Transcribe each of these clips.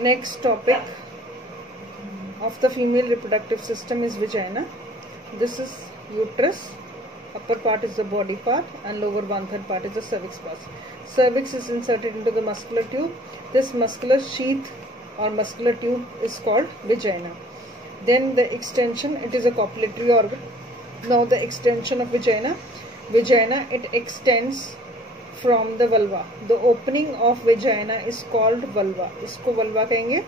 Next topic of the female reproductive system is vagina. This is uterus. Upper part is the body part and lower 1/3 part is the cervix part. Cervix is inserted into the muscular tube. This muscular sheath or muscular tube is called vagina. Then the extension, it is a copulatory organ. Now the extension of vagina, it extends from the vulva. The opening of vagina is called vulva. इसको vulva कहेंगे.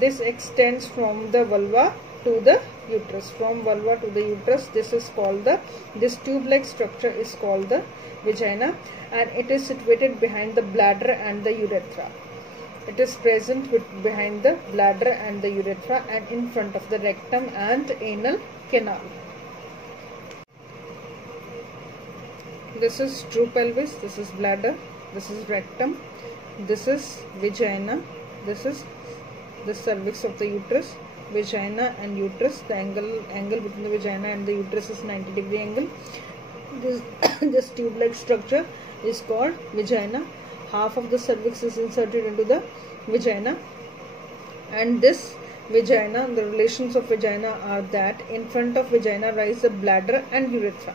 This extends from the vulva to the uterus. From vulva to the uterus, this tube-like structure is called the vagina, and it is situated behind the bladder and the urethra. It is present behind the bladder and the urethra and in front of the rectum and anal canal. This is true pelvis, this is bladder, this is rectum, this is vagina, this is the cervix of the uterus. Vagina and uterus, the angle between the vagina and the uterus is 90-degree angle. This tube-like structure is called vagina. Half of the cervix is inserted into the vagina, and this vagina, the relations of vagina are that in front of vagina rise the bladder and urethra.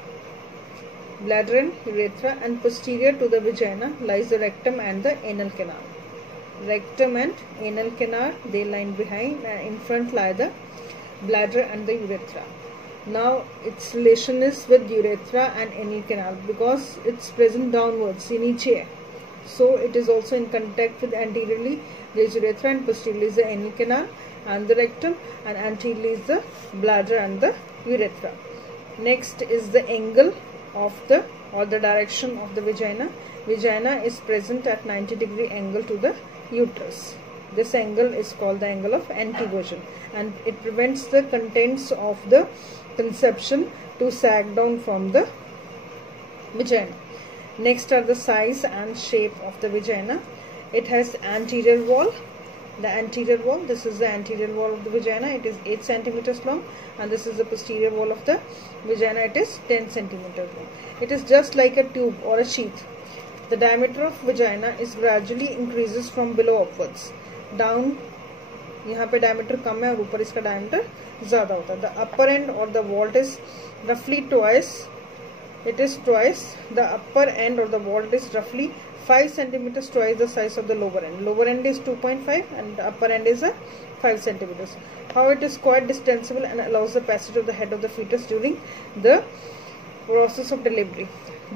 And posterior to the vagina lies the rectum and the anal canal. Rectum and anal canal, they lie behind, and in front lie the bladder and the urethra. Now its relation is with urethra and anal canal because it's present downwards, नीचे. So it is also in contact with anteriorly there is urethra and posteriorly is the anal canal and the rectum, and anteriorly is the bladder and the urethra. Next is the angle of the direction of the vagina. Vagina is present at 90-degree angle to the uterus. This angle is called the angle of anteversion, and it prevents the contents of the conception to sag down from the vagina. Next are the size and shape of the vagina. It has anterior wall. The anterior wall, this is the anterior wall of the vagina. It is 8 centimeters long, and this is the posterior wall of the vagina. It is 10 centimeters long. It is just like a tube or a sheath. The diameter of vagina is gradually increases from below upwards. Down, यहाँ पे diameter कम है और ऊपर इसका diameter ज़्यादा होता है. The upper end or the vault is roughly twice. It is twice. The upper end or the vault is roughly 5 centimeters twice the size of the lower end. Lower end is 2.5 and the upper end is 5 centimeters. How it is quite distensible and allows the passage of the head of the fetus during the process of delivery.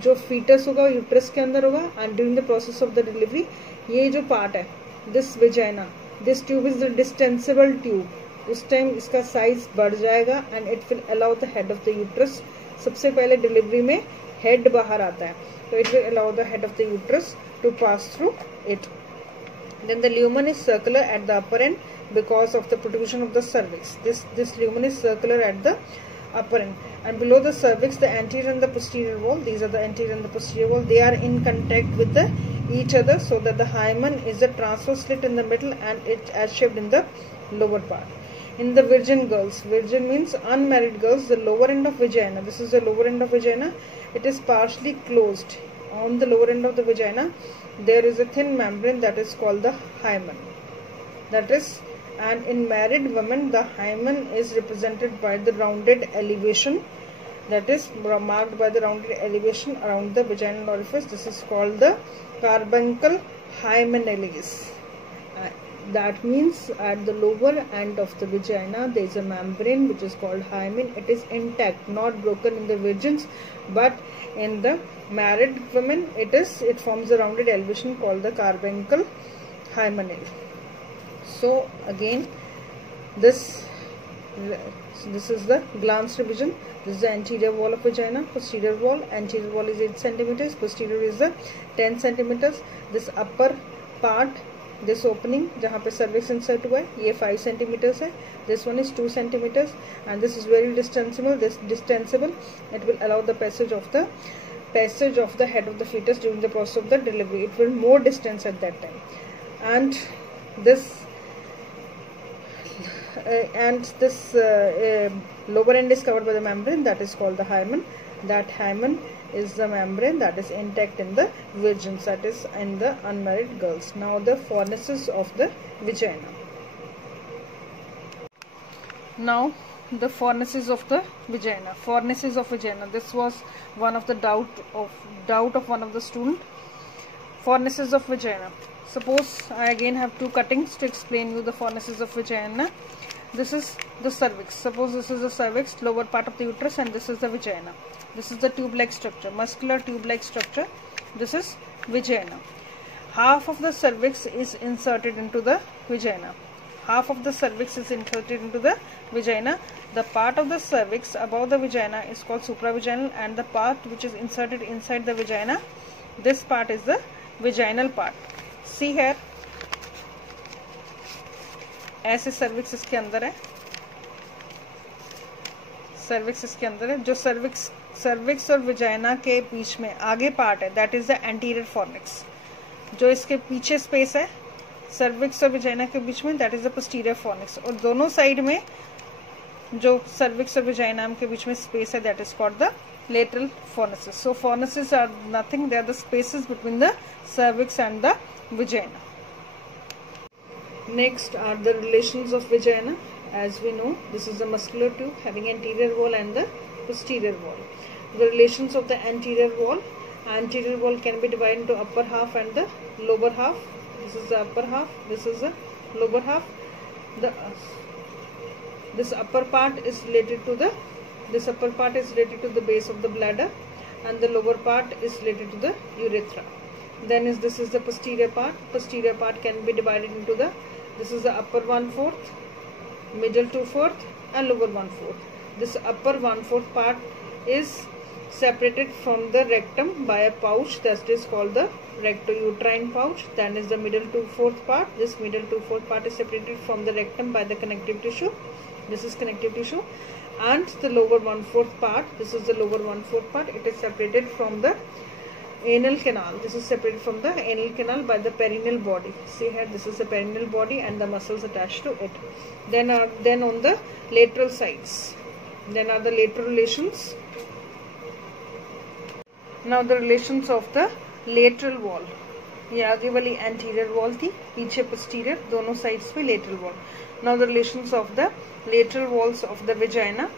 जो fetus होगा uterus के अंदर होगा, and during the process of the delivery ये जो part है, this vagina, this tube is the distensible tube. उस time इसका size बढ़ जाएगा and it will allow the head of the uterus. सबसे पहले delivery में head बाहर आता है, so it will allow the head of the uterus to pass through it. Then the lumen is circular at the upper end because of the protrusion of the cervix. This lumen is circular at the upper end, and below the cervix the anterior and the posterior wall, these are the anterior and the posterior wall, they are in contact with each other, so that the hymen is a transverse slit in the middle and it as shaped in the lower part. In the virgin girls, virgin means unmarried girls, the lower end of vagina, this is the lower end of vagina, it is partially closed. On the lower end of the vagina there is a thin membrane that is called the hymen. And in married women the hymen is represented by the rounded elevation, that is marked by the rounded elevation around the vaginal orifice. This is called the carbuncle hymenalis. That means at the lower end of the vagina there is a membrane which is called hymen. It is intact, not broken in the virgins, but in the married women it forms a rounded elevation called the carbuncle hymenal. So again, this is the glans revision. This is the anterior wall of vagina, posterior wall. Anterior wall is 8 centimeters, posterior is 10 centimeters. This upper part, this opening जहाँ पे cervix insert हुआ है, ये 5 centimeters है. This one is 2 centimeters, and this is very distensible. It will allow the passage of the head of the fetus during the process of the delivery. It will more distance at that time, and this lower end is covered by the membrane that is called the hymen. That hymen is the membrane that is intact in the virgins, that is in the unmarried girls. Now the fornices of the vagina. Now the furnaces of the vagina. Furnaces of vagina. This was one of the doubt of one of the student. Furnaces of vagina. Suppose I again have two cuttings to explain you the furnaces of vagina. This is the cervix. Suppose this is the cervix, lower part of the uterus, and this is the vagina. This is the tube-like structure, muscular tube-like structure. This is vagina. Half of the cervix is inserted into the vagina. Half of the cervix is inserted into the vagina. The part of the cervix above the vagina is called supravaginal, and the part which is inserted inside the vagina, this part is the vaginal part. See here, ऐसे cervix इसके अंदर है, cervix इसके अंदर है. जो cervix और vagina के बीच में आगे part है, that is the anterior fornix. जो इसके पीछे space है cervix और vagina के बीच में, that is the posterior fornix. और दोनों side में जो cervix और vagina के बीच में space है, that is called the lateral fornices. So fornices are nothing, they are the spaces between the cervix and the vagina. Next are the relations of vagina. As we know, this is the muscular tube having anterior wall and the posterior wall. The relations of the anterior wall. Anterior wall can be divided into upper half and the lower half. This is the upper half, this is the lower half. This upper part is related to the base of the bladder, and the lower part is related to the urethra. Then this is the posterior part. Posterior part can be divided into this is the upper 1/4, middle 2/4, and lower 1/4. This upper 1/4 part is separated from the rectum by a pouch that is called the rectouterine pouch. Then is the middle 2/4 part. This middle 2/4 part is separated from the rectum by the connective tissue. This is connective tissue. And the lower 1/4 part, this is the lower 1/4 part, it is separated from the anal canal. This is separated from the anal canal by the perineal body. See here, this is the perineal body and the muscles attached to it. Then on the lateral sides, then are the lateral relations. Now the relations of the lateral wall. ये आगे वाली anterior wall थी, पीछे posterior, दोनों sides पे lateral wall. Now the relations of the lateral walls of the vagina.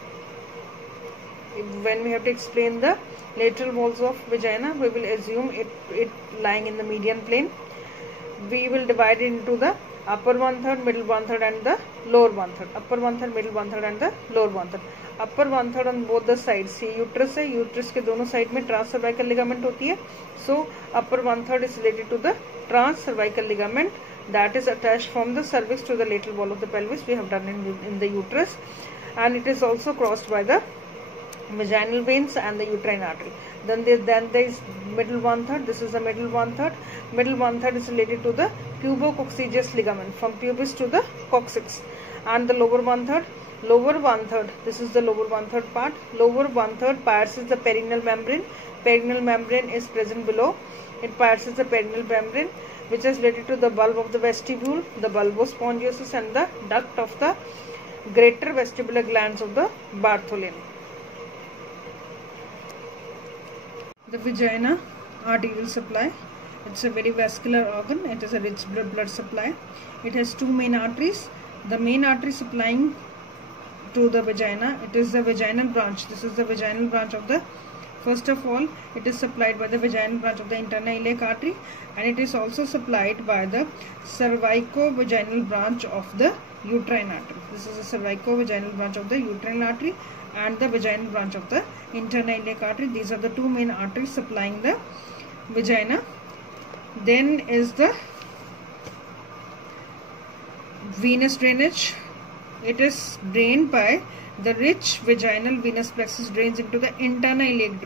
When we have to explain the lateral walls of vagina, we will assume it lying in the median plane. We will divide it into the upper 1/3, middle 1/3, and the lower 1/3. Upper 1/3, middle 1/3, and the lower 1/3. Upper 1/3 on both the sides. ये uterus है, uterus के दोनों side में trans cervical ligament होती है. So upper 1/3 is related to the trans cervical ligament that is attached from the cervix to the lateral wall of the pelvis. We have done in the uterus, and it is also crossed by the vaginal veins and the uterine artery. Then there is middle 1/3. This is the middle 1/3. Middle 1/3 is related to the pubococcygeus ligament from pubis to the coccyx, and the lower 1/3. Lower 1/3. This is the lower 1/3 part. Lower 1/3 pierces the perineal membrane. Perineal membrane is present below. It pierces the perineal membrane, which is related to the bulb of the vestibule, the bulbospongiosus, and the duct of the greater vestibular glands of the Bartholin. The vagina arterial supply. It's a very vascular organ. It is a rich blood supply. It has two main arteries. The main artery supplying to the vagina, it is the vaginal branch. This is the vaginal branch of the, first of all, it is supplied by the vaginal branch of the internal iliac artery, and it is also supplied by the cervico-vaginal branch of the uterine artery. This is the cervico-vaginal branch of the uterine artery and the vaginal branch of the internal iliac artery. These are the two main arteries supplying the vagina. Then is the venous drainage. It is drained by the rich vaginal venous plexus drains into the internal iliac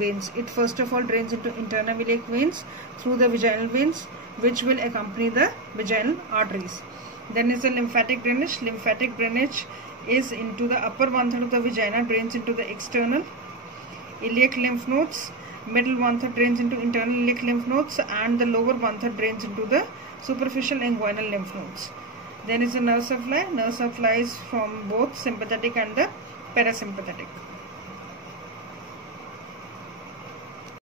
veins. It first of all drains into internal iliac veins through the vaginal veins, which will accompany the vaginal arteries. Then is the lymphatic drainage. Lymphatic drainage is into the upper 1/3 of the vagina, drains into the external iliac lymph nodes. Middle 1/3 drains into internal iliac lymph nodes, and the lower 1/3 drains into the superficial inguinal lymph nodes. Then is the nerve supply. Nerve supply is from both sympathetic and the parasympathetic.